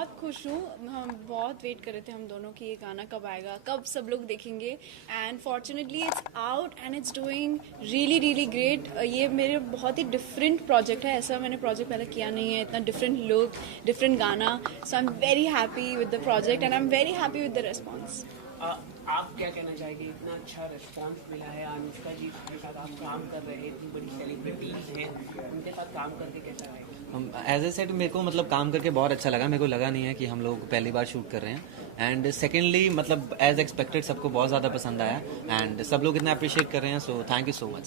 बहुत खुश हूँ। हम बहुत वेट कर रहे थे हम दोनों कि ये गाना कब आएगा, कब सब लोग देखेंगे, and fortunately it's out and it's doing really really great. ये मेरे बहुत ही डिफरेंट प्रोजेक्ट है, ऐसा मैंने प्रोजेक्ट पहले किया नहीं है, इतना डिफरेंट लुक, डिफरेंट गाना। So I am very happy with the project and I am very happy with the response. आप क्या कहना चाहेंगे, इतना अच्छा रिस्पांस मिला है, अनुष्का जी के साथ आप काम कर रहे हैं, इतनी बड़ी सेलिब्रिटीज हैं, उनके साथ काम करके कैसा रहेगा? एज ए सेट मेरे को मतलब काम करके बहुत अच्छा लगा। मेरे को लगा नहीं है कि हम लोग पहली बार शूट कर रहे हैं, एंड सेकेंडली मतलब एज एक्सपेक्टेड सबको बहुत ज़्यादा पसंद आया एंड सब लोग इतना अप्रिशिएट कर रहे हैं, so thank you so much.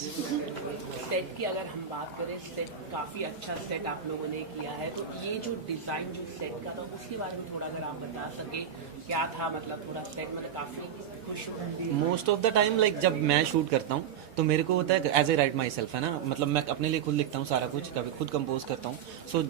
Set की अगर हम बात करें, सेट काफ़ी अच्छा सेट आप लोगों ने किया है, तो ये जो डिज़ाइन जो सेट का था उसके बारे में थोड़ा अगर आप बता सके, क्या था मतलब थोड़ा सेट मतलब काफ़ी खुश most of the time like जब मैं शूट करता हूँ तो मेरे को होता है as a right myself, है ना, मतलब मैं अपने लिए खुद लिखता हूँ सारा कुछ, कभी खुद कंपोज करता हूँ। सो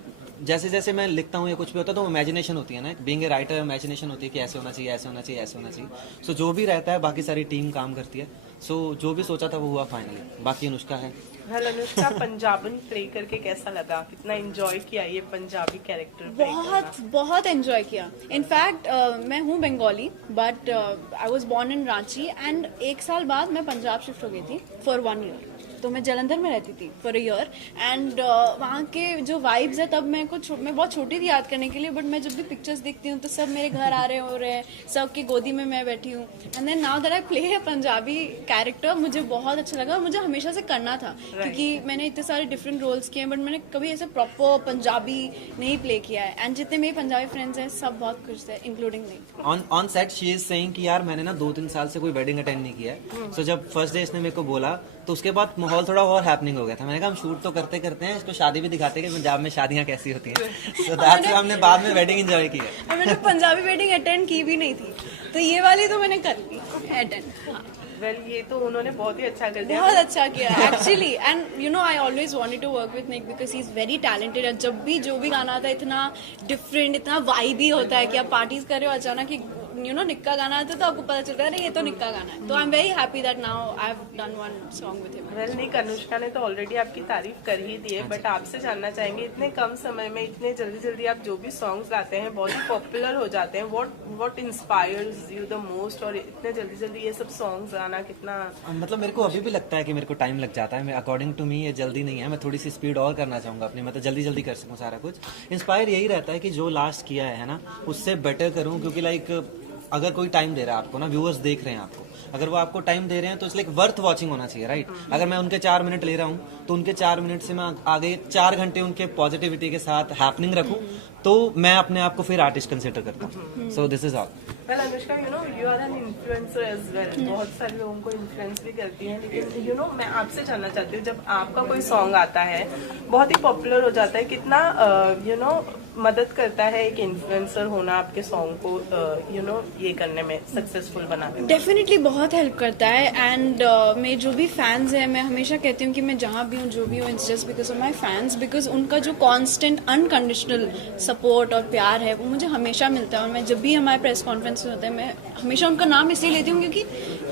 जैसे जैसे मैं लिखता हूँ या कुछ भी होता है तो इमेजिनेशन होती है ना, बीइंग ए राइटर इमेजिनेशन होती है कि ऐसे होना चाहिए, ऐसे होना चाहिए, ऐसे होना चाहिए। सो जो भी रहता है बाकी सारी टीम काम करती है। सो जो भी सोचा था वो हुआ फाइनली, बाकी अनुष्का है। अनुष्का, पंजाबन प्ले करके कैसा लगा? कितना एंजॉय किया ये पंजाबी कैरेक्टर? बहुत बहुत एंजॉय किया। इनफैक्ट मैं हूँ Bengali but I was born in Ranchi and 1 साल बाद मैं पंजाब शिफ्ट हो गई थी फॉर 1 ईयर। तो मैं जलंधर में रहती थी फॉर अ ईयर एंड वहाँ के जो वाइब्स है, तब मैं बहुत छोटी थी याद करने के लिए, बट मैं जब भी पिक्चर्स देखती हूँ तो सब मेरे घर आ रहे हो रहे हैं, सबकी गोदी में मैं बैठी हूँ। And then now that I play है पंजाबी कैरेक्टर, मुझे बहुत अच्छा लगा। मुझे हमेशा से करना था क्योंकि मैंने इतने सारे डिफरेंट रोल्स किए हैं, बट मैंने कभी ऐसे प्रॉपर पंजाबी नहीं प्ले किया है। एंड जितने मेरे पंजाबी फ्रेंड्स हैं सब बहुत खुश थे, including me. On set she is saying कि यार मैंने ना 2-3 साल से कोई वेडिंग अटेंड नहीं किया है। सो जब फर्स्ट डे इसने मेरे को बोला तो उसके बाद माहौल थोड़ा और हैपनिंग हो गया था। मैंने कहा हम शूट तो करते करते हैं, इसको शादी भी दिखाते हैं कि पंजाब में शादियां कैसी होती हैं। सो दैट्स व्हाई हमने बाद में वेडिंग एंजॉय की है। मैंने पंजाबी वेडिंग अटेंड की भी नहीं थी, तो ये वाली तो मैंने कर ली अटेंड। वेल, ये तो उन्होंने बहुत ही अच्छा कर दिया, बहुत अच्छा किया actually. And you know I always wanted to work with Nick because he is very talented. जब भी जो भी गाना आता है इतना डिफरेंट, इतना वाइबी होता है कि आप पार्टीज कर रहे हो, अचानक ही यू नो निक्का गाना आता है तो आपको पता चलता है नहीं ये तो निक्का गाना है। तो I am very happy that now I have done one song with him. Well Nick, Anushka ने तो ऑलरेडी आपकी तारीफ कर ही दी है, बट आपसे जानना चाहेंगे, इतने कम समय में इतने जल्दी जल्दी आप जो भी सॉन्ग्स गाते हैं बहुत ही पॉपुलर हो जाते हैं, what inspires you the most? और इतने जल्दी जल्दी ये सब सॉन्ग्स गाना कितना मतलब मेरे को अभी भी लगता है कि मेरे को टाइम लग जाता है। मैं अकॉर्डिंग टू मी ये जल्दी नहीं है, मैं थोड़ी सी स्पीड और करना चाहूंगा अपनी, मतलब जल्दी जल्दी कर सकूं सारा कुछ। इंस्पायर यही रहता है कि जो लास्ट किया है ना उससे बेटर करूं, क्योंकि लाइक अगर कोई टाइम दे रहा है आपको ना, व्यूअर्स देख रहे हैं आपको, अगर वो आपको टाइम दे रहे हैं तो इट्स लाइक वर्थ वॉचिंग होना चाहिए, राइट? अगर मैं उनके 4 मिनट ले रहा हूँ तो उनके 4 मिनट से मैं आगे 4 घंटे उनके पॉजिटिविटी के साथ हैपनिंग रखूँ, तो मैं अपने आप को फिर आर्टिस्ट कंसिडर करता हूँ। So this is all. Well Anushka, you know you are an influencer as well, बहुत सारे लोगों को इन्फ्लुएंस भी करती हैं, लेकिन यू नो मैं आपसे जानना चाहती हूँ, जब आपका कोई सॉन्ग आता है बहुत ही पॉपुलर हो जाता है, कितना यू नो मदद करता है एक इन्फ्लुएंसर होना आपके सॉन्ग को यू नो ये करने में, सक्सेसफुल बनाने में? डेफिनेटली बहुत हेल्प करता है। एंड मेरे जो भी फैंस हैं, मैं हमेशा कहती हूँ कि मैं जहाँ भी हूँ जो भी हूँ, it's just because of my fans, because उनका जो कॉन्स्टेंट अनकंडीशनल सपोर्ट और प्यार है वो मुझे हमेशा मिलता है। और मैं जब भी हमारे प्रेस कॉन्फ्रेंस होता है मैं हमेशा उनका नाम इसलिए लेती हूँ क्योंकि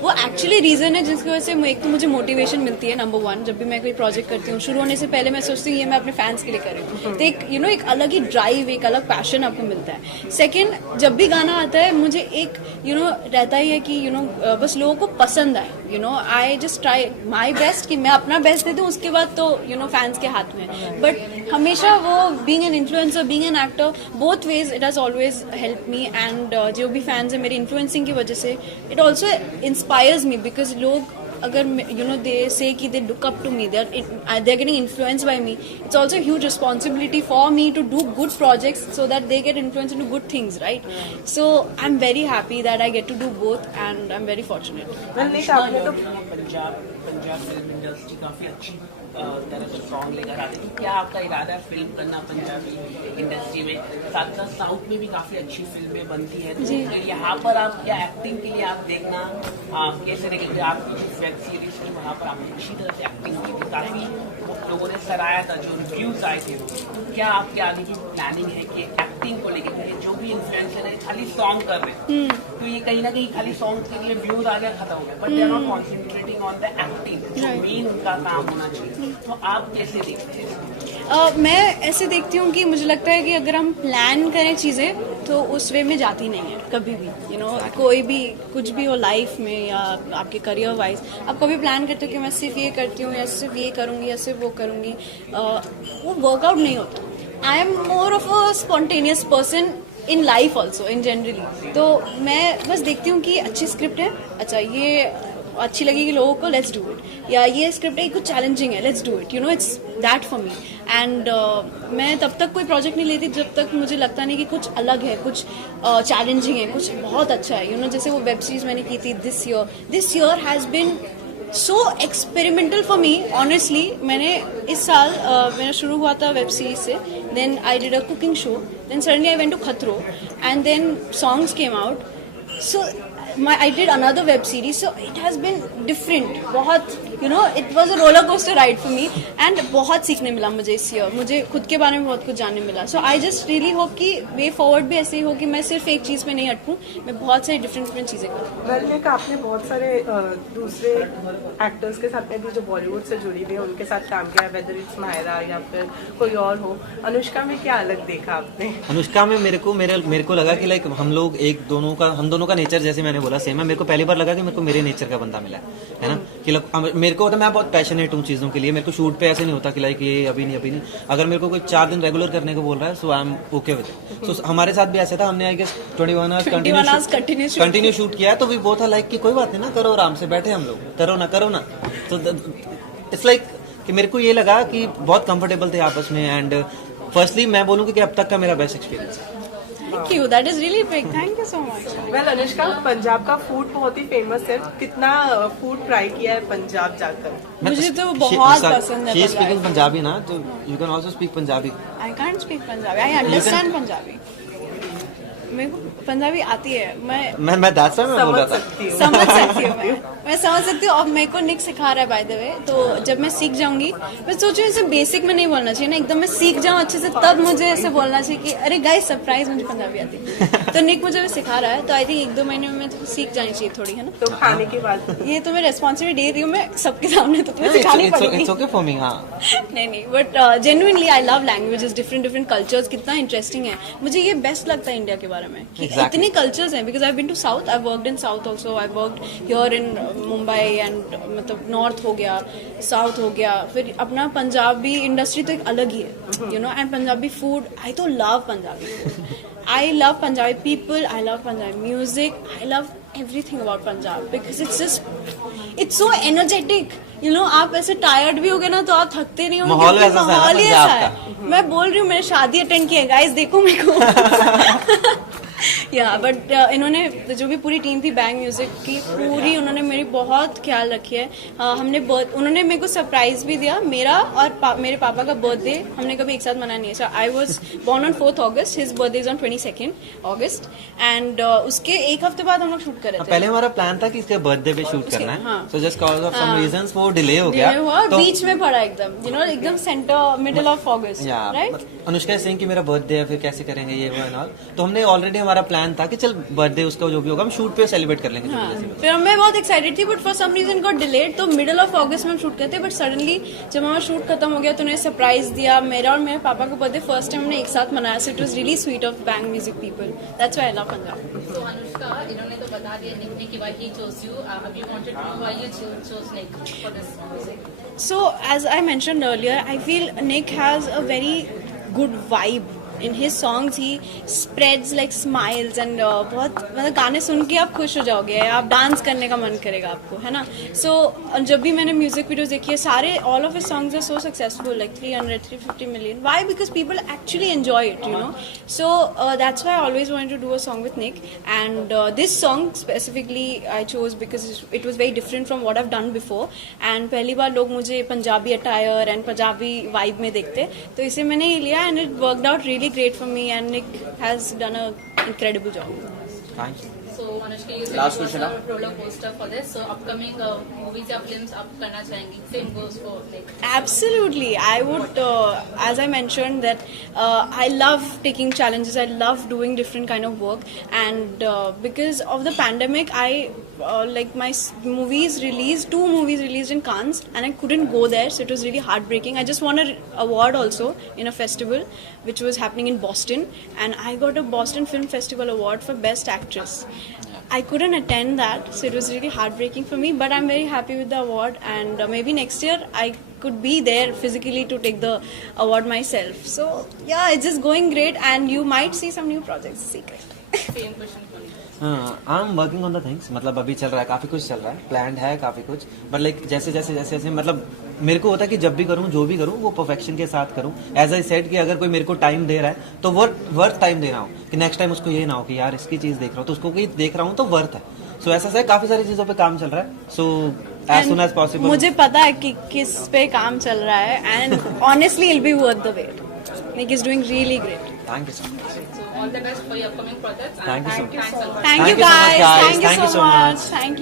वो एक्चुअली रीजन है जिसकी वजह से एक तो मुझे मोटिवेशन मिलती है, नंबर 1। जब भी मैं कोई प्रोजेक्ट करती हूँ शुरू होने से पहले मैं सोचती हूँ ये मैं अपने फैंस के लिए कर रही हूँ, तो एक यू नो एक अलग ही ड्राइव, एक अलग पैशन आपको मिलता है। सेकंड, जब भी गाना आता है मुझे एक यू नो रहता ही है कि यू नो बस लोगों को पसंद आए। You know I just try my best कि मैं अपना बेस्ट दे दूँ, उसके बाद तो यू नो फैंस के हाथ में। बट हमेशा वो being an influencer, being an actor, both ways it has always help me. And जो भी फैंस है मेरी इन्फ्लुएंसिंग की वजह से, it also inspires me because लोग अगर यू नो दे से कि they look up to me, they are getting influenced by me, it's also huge responsibility for me to do good projects so that they get influence into good things, right? So I am very happy that I get to do both and I am very fortunate. Well Nick, आपने तो Punjab film industry काफी अच्छी तरह से song लेकर आते हैं, क्या आपका इरादा है फिल्म करना पंजाबी इंडस्ट्री में? साथ साथ साउथ में भी काफी अच्छी फिल्में बनती हैं, तो यहाँ पर आप क्या एक्टिंग के लिए आप देखना कैसे रहेंगे? आपकी जो वेब सीरीज थी वहाँ पर आपने अच्छी तरह से एक्टिंग की थी, काफी लोगों ने सराहा था, जो रिव्यूज आए थे। तो क्या आपके आगे की प्लानिंग है कि एक्टिंग को लेकर जो भी इन्फ्लुएंसर है खाली सॉन्ग कर रहे हैं, तो ये कहीं ना कहीं खाली सॉन्ग के लिए व्यूज आ गया, खत्म हो गया, but they are not concentrating on the acting, जो मेन उनका काम होना चाहिए। तो आप कैसे देखते हैं? मैं ऐसे देखती हूँ कि मुझे लगता है कि अगर हम प्लान करें चीज़ें तो उस वे में जाती नहीं है कभी भी, यू नो कोई भी कुछ भी हो लाइफ में या आपके करियर वाइज, आप कभी प्लान करते हो कि मैं सिर्फ ये करती हूँ या सिर्फ ये करूँगी या सिर्फ वो करूँगी, वो वर्कआउट नहीं होता। I am more of a spontaneous person in life also in generally. तो मैं बस देखती हूँ कि अच्छी स्क्रिप्ट है, अच्छा ये अच्छी लगेगी लोगों को, लेट्स डू इट, या ये स्क्रिप्ट है कुछ चैलेंजिंग है, let's do it, you know it's that for me. And मैं तब तक कोई प्रोजेक्ट नहीं लेती जब तक मुझे लगता नहीं कि कुछ अलग है, कुछ चैलेंजिंग है, कुछ बहुत अच्छा है, यू नो जैसे वो वेब सीरीज मैंने की थी this year has been so experimental for me honestly. मैंने इस साल मेरा शुरू हुआ था वेब सीरीज से, then I did a cooking show, then suddenly I went to Khatron and then songs came out, so I did another web series, so it has been different. बहुत, you know, it was a roller coaster ride for me, and बहुत सीखने मिला मुझे इस year. मुझे खुद के बारे में बहुत कुछ जानने मिला. So I just really hope कि way forward भी ऐसे ही हो कि मैं सिर्फ एक चीज़ पे नहीं अटकूं, मैं बहुत सारी different चीज़ें करूं. वेल आपने बहुत सारे दूसरे एक्टर्स के साथ में भी जो बॉलीवुड से जुड़ी हुई है उनके साथ काम किया, वेदर इट्स मायरा या फिर कोई और हो. अनुष्का में क्या अलग देखा आपने? अनुष्का में मेरे को लगा कि लाइक हम दोनों का नेचर, जैसे मैंने बोला सेम है। मेरे को पहली बार लगा कि मेरे को मेरे नेचर का बंदा मिला है ना, कि मेरे को होता है मैं बहुत पैशनेट हूँ चीज़ों के लिए। मेरे को शूट पे ऐसे नहीं होता कि लाइक ये अभी नहीं। अगर मेरे को कोई 4 दिन रेगुलर करने को बोल रहा है, so I am okay with it. So हमारे साथ भी ऐसा था, हमने I guess 21 hours continue shoot किया, तो वी बोथ था लाइक कि कोई बात नहीं ना, करो आराम से, बैठे हम लोग, करो ना। तो इट्स लाइक कि मेरे को ये लगा कि बहुत कंफर्टेबल थे आपस में। एंड फर्स्टली मैं बोलूँगी कि अब तक का मेरा बेस्ट एक्सपीरियंस है। Thank you, that is really big. Thank you so much. Well Anushka, Punjab का फूड बहुत ही फेमस है, कितना फूड ट्राई किया है पंजाब जाकर? मुझे तो बहुत पसंद है। She is speaking पंजाबी ना, तो you can also speak Punjabi. I can't speak Punjabi. I understand Punjabi. मेरे को पंजाबी आती है, मैं that's why मैं बोल रहा था। समझ सकती हूँ मैं समझ सकती हूँ। अब मेरे को निक सिखा रहा है बाय द वे, तो जब मैं सीख जाऊंगी, मैं सोच रही हूँ इसे बेसिक में नहीं बोलना चाहिए ना, एकदम मैं सीख जाऊँ अच्छे से, तब मुझे ऐसे बोलना चाहिए कि अरे गाइस सरप्राइज मुझे पंजाबी आती है। तो निक मुझे सिखा रहा है, तो आई थिंक 1-2 महीने में तो सीख जानी चाहिए थोड़ी, है ना। तो खाने की बात, ये तो मैं रेस्पॉन्सिबिलिटी दे रही हूँ मैं सबके सामने, तो तुम्हें सिखानी पड़ेगी। It's okay for me, हाँ। नहीं, but genuinely I love languages, different cultures, कितना इंटरेस्टिंग है। मुझे ये बेस्ट लगता है इंडिया के बारे में कि इतनी कल्चर्स हैं, because I been to south, I worked in south also, I worked here in Mumbai, and मतलब नॉर्थ हो गया, साउथ हो गया, फिर अपना पंजाबी इंडस्ट्री तो एक अलग ही है, you know. And Punjabi food, I तो love Punjabi food, I love Punjabi people, I love Punjabi music, I love everything about Punjab because it's so energetic, you know। आप ऐसे टायर्ड भी होगे ना तो आप थकते नहीं होंगे, माहौल ही ऐसा है। मैं बोल रही हूँ, मैंने शादी अटेंड की है गाइस, देखो मेरे को। या बट इन्होंने जो भी पूरी टीम थी बैंग म्यूजिक की पूरी, उन्होंने मेरी बहुत ख्याल रखी है। उन्होंने मेरे को सरप्राइज भी दिया, मेरा और मेरे पापा का बर्थडे हमने कभी एक साथ मनाया नहीं है। I was born on 4th August, his birthday is on 22nd August, and उसके एक हफ्ते बाद हम लोग शूट कर रहे थे। पहले हमारा प्लान था कि इसके बर्थडे पे शूट करना है, so just cause of some reasons वो डिले हो गया, तो बीच में पड़ा एकदम, यू नो, एकदम centre middle of August, right. Anushka Singh की मेरा बर्थडे है, फिर कैसे करेंगे ये वो एंड ऑल, तो हमने ऑलरेडी हमारा प्लान था कि चल बर्थडे उसका जो भी होगा हम शूट पे सेलिब्रेट कर लेंगे। फिर मैं बहुत एक्साइटेड थी, but for some reason got delayed, तो मिडिल ऑफ ऑगस्ट में हम शूट करते, बट सडनली जब हमारा शूट खत्म हो गया तो उन्हें सरप्राइज दिया। मेरा और मेरे पापा का बर्थडे फर्स्ट टाइम हमने एक साथ मनाया, so it was really sweet of bang music people, that's why I love Punjab. So Anushka, इन्होंने तो बता दिया निक ने कि व्हाई ही चोज यू, अब you wanted to know why you chose Nick for this music. So as I mentioned earlier, I feel Nick has a very good vibe. In his songs he spreads like smiles and बहुत मतलब गाने सुन के आप खुश हो जाओगे, आप dance करने का मन करेगा आपको, है ना। So जब भी मैंने म्यूजिक वीडियोस देखी है, सारे all of his songs are so successful, like 300-350 million. Why? Because people actually enjoy it, you know. So that's why I always wanted to do a song with Nick, and this song specifically I chose because it was very different from what I've done before, and पहली बार लोग मुझे Punjabi attire and Punjabi vibe में देखते, तो इसे मैंने लिया, and it worked out really great for me, and Nick has done an incredible job. Thank you. So So Anushka, you said Last it was question, a roller coaster for this. So upcoming movies या films आप करना चाहेंगी? Same goes for like. Absolutely. I would, as I mentioned, that I love taking challenges. I love doing different kind of work. And because of the pandemic, like my movies released, 2 movies released in Cannes, and I couldn't go there. So it was really heartbreaking. I just won an award also in a festival, which was happening in Boston. And I got a Boston Film Festival award for Best Actress. I couldn't attend that, so it was really heartbreaking for me. But I'm very happy with the award, and maybe next year I could be there physically to take the award myself. So yeah, it's just going great, and you might see some new projects. Secret. Same question for you. I am working on the things, मतलब अभी चल रहा है, काफी कुछ चल रहा है, प्लान्ड है काफी कुछ, बट लाइक जैसे मतलब मेरे को होता है कि जब भी करूँ जो भी करूँ वो परफेक्शन के साथ करूँ. एज आई सेड कि अगर कोई मेरे को टाइम दे रहा है तो वर्थ टाइम दे रहा हूँ, कि नेक्स्ट टाइम उसको ये ना हो कि यार इसकी चीज देख रहा हूँ तो उसको कोई देख रहा हूँ तो वर्थ है. सो ऐसा है, काफी सारी चीजों पे काम चल रहा है. So as soon as possible. मुझे पता है कि किस पे काम चल रहा है, and honestly it be worth the wait. Nick is doing really great. Thank you so much. So all the best for your upcoming projects. Thank you so much. Thanks a lot. Thank you so much, guys. guys. Thank you so much. Thank you.